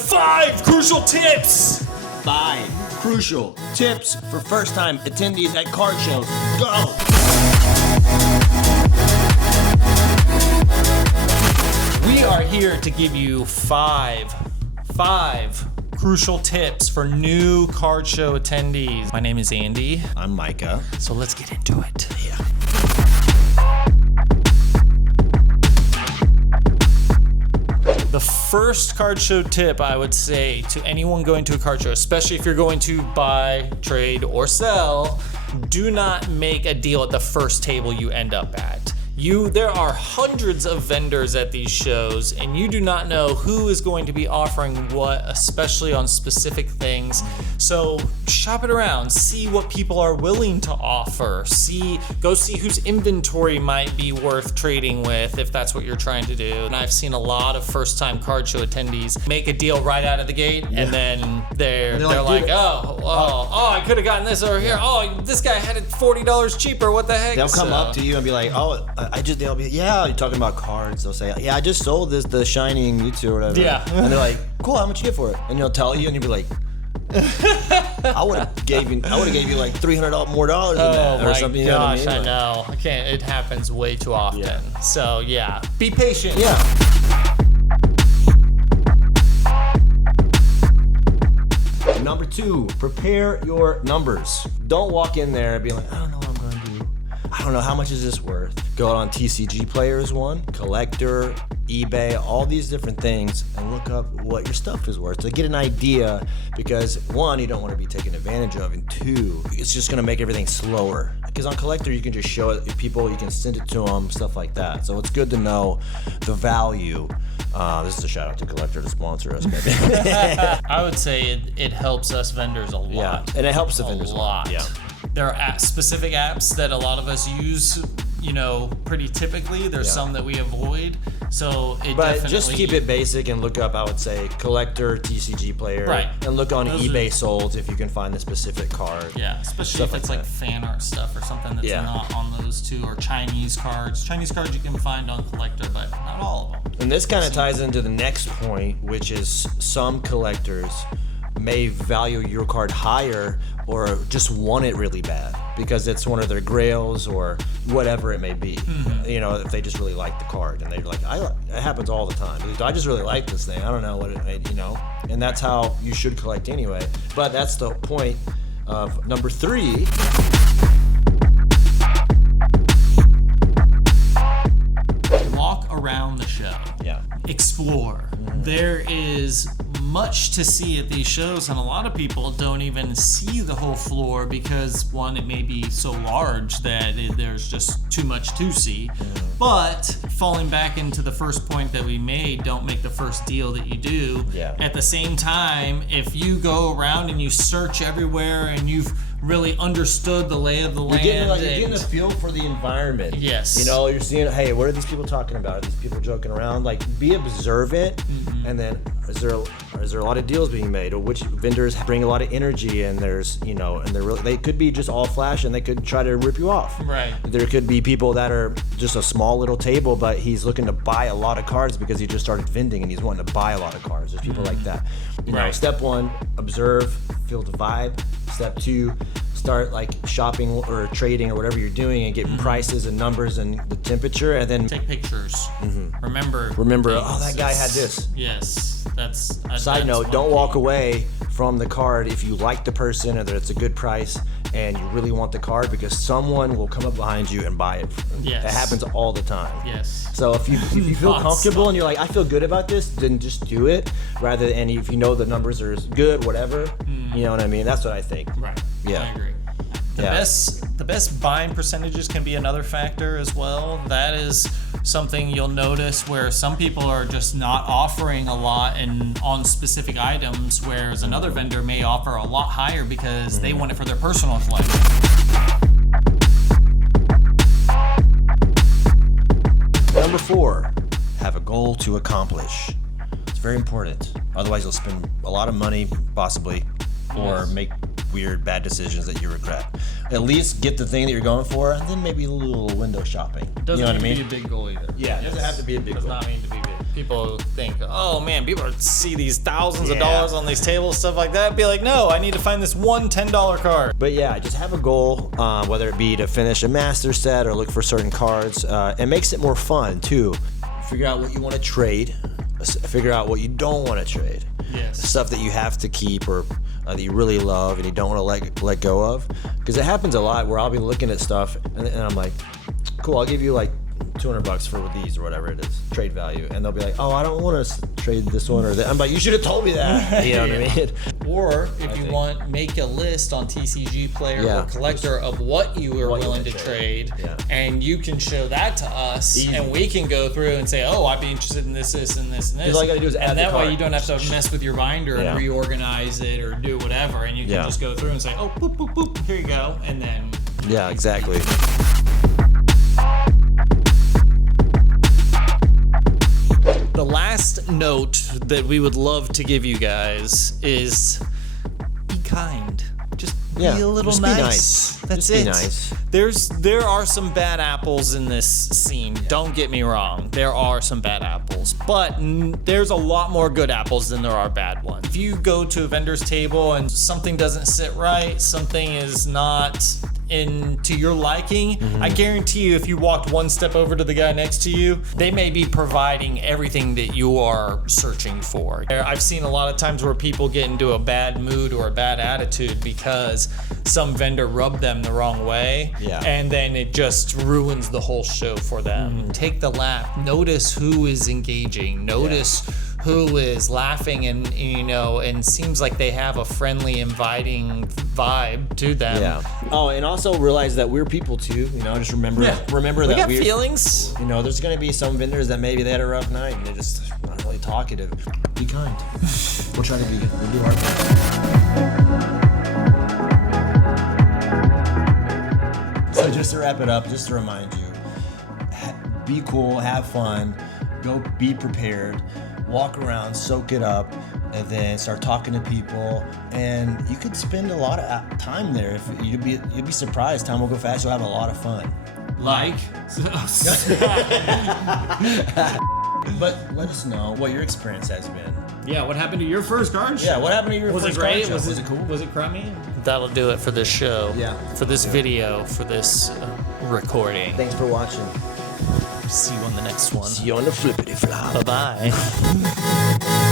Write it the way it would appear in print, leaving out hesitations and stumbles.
5 crucial tips. 5 crucial tips for first-time attendees at card shows. Go! We are here to give you five crucial tips for new card show attendees. My name is Andy. I'm Micah. So let's get into it. Yeah. The first card show tip I would say to anyone going to a card show, especially if you're going to buy, trade, or sell, do not make a deal at the first table you end up at. There are hundreds of vendors at these shows, and you do not know who is going to be offering what, especially on specific things. So shop it around, see what people are willing to offer, go see whose inventory might be worth trading with if that's what you're trying to do. And I've seen a lot of first-time card show attendees make a deal right out of the gate, and then they're like, I could have gotten this over here. Oh, this guy had it $40 cheaper. What the heck? They'll come up to you and be like, they'll be, you're talking about cards. They'll say, I just sold the Shining Mewtwo or whatever. Yeah. And they're like, cool, how much you get for it? And he'll tell you, and you'll be like, I would have gave you like $300 more dollars than that, or something. Gosh, you know what I mean? I know. I can't. It happens way too often. Yeah. So yeah, be patient. Yeah. Number 2, prepare your numbers. Don't walk in there and be like, I don't know what I'm going to do. I don't know how much is this worth. Go out on TCG Players one, Collector, eBay, all these different things, and look up what your stuff is worth to get an idea, because 1, you don't want to be taken advantage of, and 2, it's just going to make everything slower. Because on Collector, you can just show it to people, you can send it to them, stuff like that. So it's good to know the value. This is a shout out to Collector to sponsor us, maybe. I would say it helps us vendors a lot. Yeah, and it helps the vendors a lot. Yeah. There are specific apps that a lot of us use, pretty typically. There's some that we avoid. So But just keep it basic and look up, I would say, Collector, TCG Player. Right. And look on eBay sold if you can find the specific card. Yeah, especially if it's like fan art stuff or something that's not on those two, or Chinese cards. Chinese cards you can find on Collector, but not all of them. And this kind of ties into the next point, which is some collectors may value your card higher or just want it really bad because it's one of their grails or whatever it may be. Mm-hmm. If they just really like the card and they're like, it happens all the time. I just really like this thing. I don't know what it made, and that's how you should collect anyway. But that's the point of number 3. Walk around the show. Yeah. Explore. Mm-hmm. There is much to see at these shows, and a lot of people don't even see the whole floor because, 1, it may be so large that there's just too much to see. But falling back into the first point that we made, don't make the first deal that you do. Yeah. At the same time, if you go around and you search everywhere and you've really understood the lay of the land. You're getting a feel for the environment. Yes. You're seeing, hey, what are these people talking about? Are these people joking around? Like, be observant, and then is there a lot of deals being made, or which vendors bring a lot of energy, and there's, and they could be just all flash, and they could try to rip you off. Right. There could be people that are just a small little table, but he's looking to buy a lot of cards because he just started vending and he's wanting to buy a lot of cards. There's people like that. Step 1, observe, feel the vibe. Step 2, start like shopping or trading or whatever you're doing and getting prices and numbers and the temperature, and then take pictures. Remember, that guy had this. Yes, that's side note, don't walk away from the card if you like the person or that it's a good price and you really want the card, because someone will come up behind you and buy it. Yes. It happens all the time. Yes. So if you feel comfortable and you're like, I feel good about this, then just do it. And if you know the numbers are good, whatever, you know what I mean? That's what I think. Right. Yeah. I agree. The best buying percentages can be another factor as well. That is something you'll notice where some people are just not offering a lot on specific items, whereas another vendor may offer a lot higher because they want it for their personal collection. Number 4, have a goal to accomplish. It's very important. Otherwise, you'll spend a lot of money, possibly, or make weird, bad decisions that you regret. At least get the thing that you're going for, and then maybe a little window shopping. Doesn't you know what I mean? Be a big goal either. Yeah, it doesn't have to be a big goal. Does not mean to be big. people think, oh man, people see these thousands of dollars on these tables, stuff like that. Be like, no, I need to find this one $10 card. But yeah, just have a goal, whether it be to finish a master set or look for certain cards. It makes it more fun too. Figure out what you want to trade. Figure out what you don't want to trade. Yes. Stuff that you have to keep or that you really love and you don't want to let go of. Because it happens a lot where I'll be looking at stuff and I'm like, cool, I'll give you like $200 for these or whatever it is, trade value, and they'll be like, oh, I don't want to trade this one or that. I'm like, you should have told me that. You know what I mean? Or if you want, make a list on TCG Player or Collector of what you are willing to trade, and you can show that to us, and we can go through and say, oh, I'd be interested in this, this, and this, and this. All you gotta do is add and the that card. way you don't have to mess with your binder and reorganize it or do whatever, and you can just go through and say, oh, boop, boop, boop, here you go, and then. Yeah, exactly. The last note that we would love to give you guys is be kind. Just be a little just nice. Be nice. That's just it. Be nice. There are some bad apples in this scene. Don't get me wrong. There are some bad apples, but there's a lot more good apples than there are bad ones. If you go to a vendor's table and something doesn't sit right, something is not into your liking, I guarantee you if you walked one step over to the guy next to you, they may be providing everything that you are searching for. I've seen a lot of times where people get into a bad mood or a bad attitude because some vendor rubbed them the wrong way, and then it just ruins the whole show for them. Take the lap, notice who is engaging, notice who is laughing and and seems like they have a friendly, inviting vibe to them. Yeah. Oh, and also realize that we're people too. Just remember that we got feelings. There's gonna be some vendors that maybe they had a rough night and they're just not really talkative. Be kind. We'll try to be. We'll do our best. So just to wrap it up, just to remind you, be cool, have fun, go be prepared. Walk around, soak it up, and then start talking to people. And you could spend a lot of time there. If you'd be surprised. Time will go fast. You'll have a lot of fun. But let us know what your experience has been. Yeah, what happened to your first card show? Yeah, what happened to your first card show? Was it cool? Was it crummy? That'll do it for this show. Yeah. For this video, for this recording. Thanks for watching. See you on the next one. See you on the flippity flop. Bye-bye.